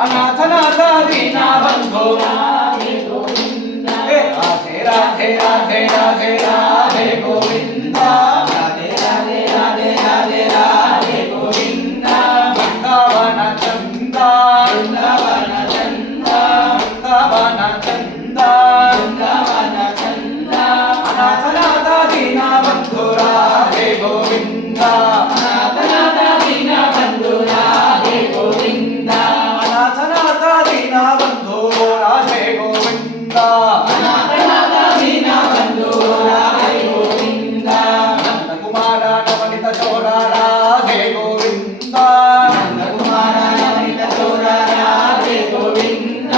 ಅನಾಥನಾಥ ದೀನ ಬಂಧು ರಾಧೆ ಗೋವಿಂದ ರಾಧೆ ರಾಧೆ ರಾಧೆ ರಾಧೆ ರಾಧೆ ಗೋವಿಂದ ರಾಧೆ ರಾಧೆ ರಾಧೆ ರಾಧೆ ರಾಧೆ ಗೋವಿಂದ ಬೃಂದಾವನ ಚಂದ ಬೃಂದಾವನ ಚಂದ ಬೃಂದಾವನ ಚಂದ ಬೃಂದಾವನ ಚಂದ ಅನಾಥನಾಥ ದೀನ ಬಂಧು ರಾಧೆ ಗೋವಿಂದ ಅನಾಥನಾಥ ದೀನ ಬಂಧು ರಾಧೆ ಗೋವಿಂದ ಅನಾಥನಾಥ ದೀನ ಬಂಧು ರಾಧೆ ಗೋವಿಂದ ಅನಾಥನಾಥ ದೀನ ಬಂಧು ರಾಧೆ ಗೋವಿಂದ ನಂದಕುಮಾರ ನವನಿತ ಚೋರ ರಾಧೆ ಗೋವಿಂದ ನಂದಕುಮಾರ ನವನಿತ ಚೋರ ರಾಧೆ ಗೋವಿಂದ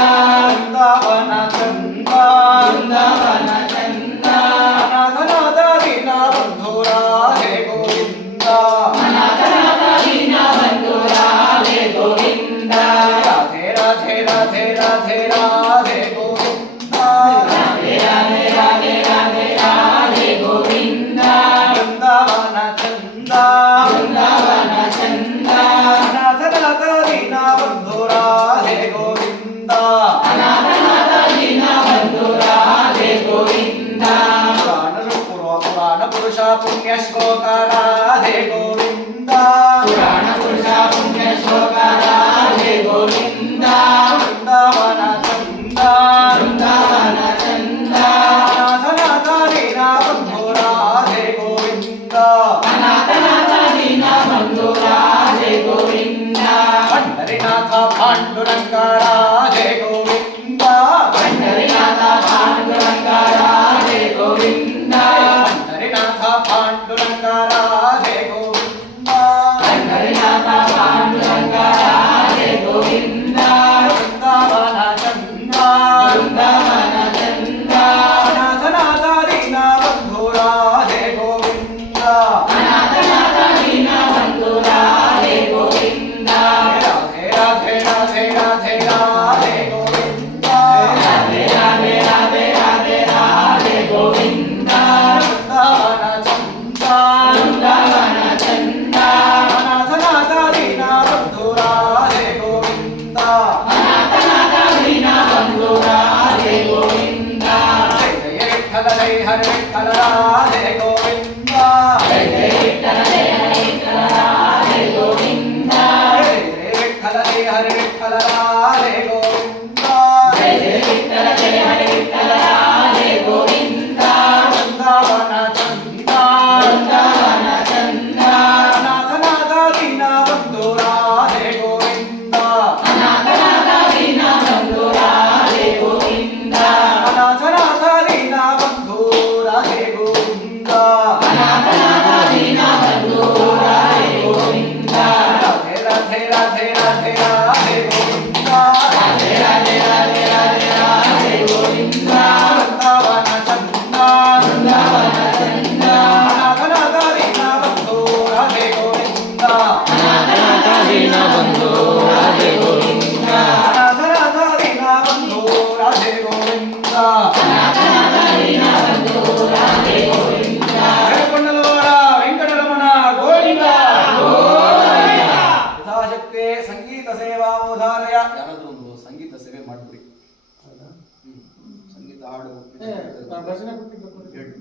ಬೃಂದಾವನ ಚಂದ ಬೃಂದಾವನ ಚಂದ ಅನಾಥನಾಥ ದೀನ ಬಂಧು ರಾಧೆ ಗೋವಿಂದ ಅನಾಥನಾಥ ದೀನ ಬಂಧು ರಾಧೆ ಗೋವಿಂದ ರಾಧೆ ರಾಧೆ ರಾಧೆ ರಾಧೆ ರಾಧೆ ಗೋವಿಂದ ರಾಧೆ ರಾಧೆ ರಾಧೆ ರಾಧೆ ರಾಧೆ ಗೋವಿಂದ ಬೃಂದಾವನ ಚಂದ ಬೃಂದಾವನ ಚಂದ ಅನಾಥನಾಥ ದೀನ ಬಂಧು ರಾಧೆ ಗೋವಿಂದ ಅನಾಥನಾಥ ದೀನ ಬಂಧು ರಾಧೆ ಗೋವಿಂದ ಪುರಾಣ ಪುರುಷ ಪುಣ್ಯ ಶ್ಲೋಕ ರಾಧೆ ಗೋವಿಂದ ಪುರಾಣ ಪುರುಷ ಪುಣ್ಯ ಶ್ಲೋಕ ರಾಧೆ ಗೋವಿಂದ ಬೃಂದಾವನ ಚಂದ ಬೃಂದಾವನ ಚಂದ ಅನಾಥನಾಥ ದೀನ ಬಂಧು ರಾಧೆ ಗೋವಿಂದ ಅನಾಥನಾಥ ದೀನ ಬಂಧು ರಾಧೆ ಗೋವಿಂದ ಪಂಡರಿನಾಥ ಪಾಂಡುರಂಗ ರಾಧೆ ಗೋವಿಂದ ಪಂಡರಿನಾಥ ಪಾಂಡುರಂಗ ರಾಧೆ ಗೋವಿಂದ ಪಂಡರಿನಾಥ ಪಾಂಡುರಂಗ ರಾಧೆ ಗೋವಿಂದ ಪಂಡರಿನಾಥ ಪಾಂಡುರಂಗ ರಾಧೆ ಗೋವಿಂದ ಬೃಂದಾವನ ಚಂದ ಬೃಂದಾವನ ಚಂದ ಅನಾಥನಾಥ ದೀನ ಬಂಧು ರಾಧೆ ಗೋವಿಂದ ಅನಾಥನಾಥ ದೀನ ಬಂಧು ರಾಧೆ ಗೋವಿಂದ ರಾಧೆ ರಾಧೆ ರಾಧೆ ರಾಧೆ ರಾಧೆ ಗೋವಿಂದ ರಾಧೆ ರಾಧೆ ರಾಧೆ ರಾಧೆ ರಾಧೆ ಗೋವಿಂದ ಬೃಂದಾವನ ಚಂದ ಬೃಂದಾವನ ಚಂದ ಅನಾಥನಾಥ ದೀನ ಬಂಧು ರಾಧೆ ಗೋವಿಂದ ಅನಾಥನಾಥ ದೀನ ಬಂಧು ರಾಧೆ ಗೋವಿಂದ ಜಯ ಜಯ ವಿಠಲ ಜಯ ಹರಿ ವಿಠಲ ರಾಧೆ ಗೋವಿಂದ ಜಯ ಜಯ ವಿಠಲ ಜಯ ಹರಿ ವಿಠಲ ರಾಧೆ ಗೋವಿಂದ ಜಯ ಜಯ ವಿಠಲ ಜಯ ಹರಿ ವಿಠಲ ರಾಧೆ ಗೋವಿಂದ ಜಯ ಜಯ ವಿಠಲ ಜಯ ಹರಿ ವಿಠಲ ರಾಧೆ ಗೋವಿಂದ ಬೃಂದಾವನ ಚಂದ ಬೃಂದಾವನ ಚಂದ ಅನಾಥನಾಥ ದೀನ ಬಂಧು ರಾಧೆ ಗೋವಿಂದ ಅನಾಥನಾಥ ದೀನ ಬಂಧು ರಾಧೆ ಗೋವಿಂದ ಅನಾಥನಾಥ ದೀನ ಬಂಧು ರಾಧೆ ಗೋವಿಂದ ಅನಾಥನಾಥ ದೀನ ಬಂಧು ರಾಧೆ ಗೋವಿಂದ ರಾಧೆ ರಾಧೆ ರಾಧೆ ರಾಧೆ ರಾಧೆ ಗೋವಿಂದ ರಾಧೆ ರಾಧೆ ರಾಧೆ ರಾಧೆ ರಾಧೆ ಗೋವಿಂದ ಬೃಂದಾವನ ಚಂದ ಬೃಂದಾವನ ಚಂದ ಅನಾಥನಾಥ ದೀನ ಬಂಧು ರಾಧೆ ಗೋವಿಂದ ಅನಾಥನಾಥ ದೀನ ಬಂಧು ರಾಧೆ ಗೋವಿಂದ ಅನಾಥನಾಥ ದೀನ ಬಂಧು ರಾಧೆ ಗೋವಿಂದ ಅನಾಥನಾಥ ದೀನ ಬಂಧು ರಾಧೆ ಗೋವಿಂದ ಕೊಂಡಲವಾಡ ವೆಂಕಟರಮಣ ಗೋವಿಂದ ಯಥಾಶಕ್ತಿ ಸಂಗೀತ ಸೇವಾ ಉದಾರಯ ಯಾರಾದ್ರೂ ಒಂದು ಸಂಗೀತ ಸೇವೆ ಮಾಡ್ಬಿಡಿ ಸಂಗೀತ ಹಾಡು ಭಜನೆ ಹೇಳಿ.